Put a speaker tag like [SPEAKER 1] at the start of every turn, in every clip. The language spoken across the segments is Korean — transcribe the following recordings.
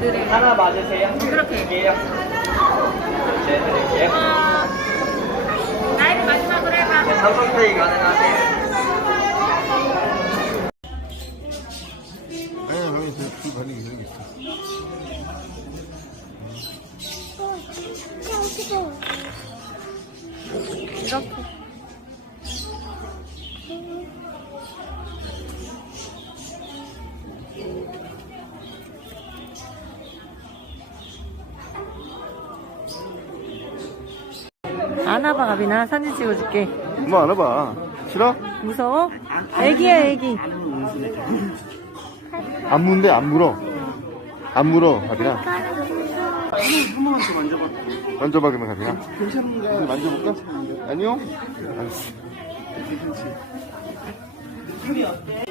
[SPEAKER 1] 애들을
[SPEAKER 2] 하나 맞으세요?
[SPEAKER 1] 그렇게
[SPEAKER 2] 네, 드릴게요.
[SPEAKER 1] 나이를 마지막으로 해봐.
[SPEAKER 2] 네, 삼성페이 가능하세요?
[SPEAKER 3] 아니야, 형이 그 반응이 이런 게 있어.
[SPEAKER 1] 이렇게 안아봐. 가빈아 사진 찍어줄게.
[SPEAKER 3] 엄마 안아봐. 싫어?
[SPEAKER 1] 무서워? 애기야 애기.
[SPEAKER 3] 안 문대, 안 물어. 안 물어, 가빈아.
[SPEAKER 2] 한 번만 더 만져봐.
[SPEAKER 3] 만져봐, 그러면 가빈아.
[SPEAKER 2] 괜찮은가?
[SPEAKER 3] 만져볼까? 아니요? 알았어.
[SPEAKER 2] 느낌이 어때?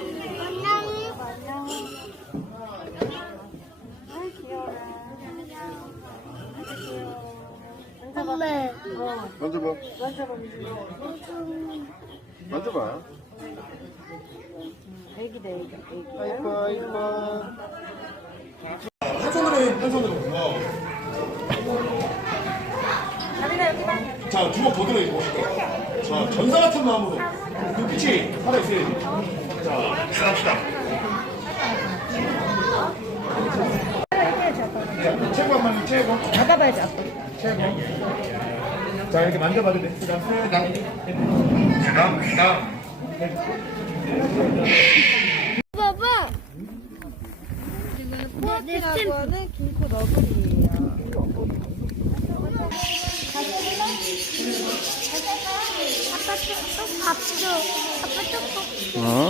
[SPEAKER 3] 만져봐. 만져봐.
[SPEAKER 1] 애기다 애기.
[SPEAKER 3] 아이뻐, 아이뻐.
[SPEAKER 4] 한 손으로 해, 한 손으로.
[SPEAKER 1] 가빈아 여기 봐.
[SPEAKER 4] 자, 주먹 더 들어있고. 자, 전사 같은 마음으로. 눈빛이 살아있어야지. 자, 시작합시다. 최고 한 마리, 최고.
[SPEAKER 1] 나가봐야지 아빠.
[SPEAKER 4] 자, 이렇게 만져봐도 돼. 그 다음.
[SPEAKER 5] 봐봐. 포아티라고 하는 길고 너구리예요. 아빠 쪽 밥 줘. 아빠 쪽
[SPEAKER 3] 어?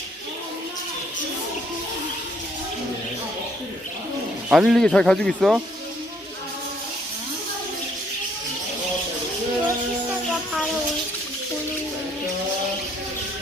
[SPEAKER 3] 안 흘리게 잘 가지고 있어.
[SPEAKER 5] 포아티가 바로 오는 거예요.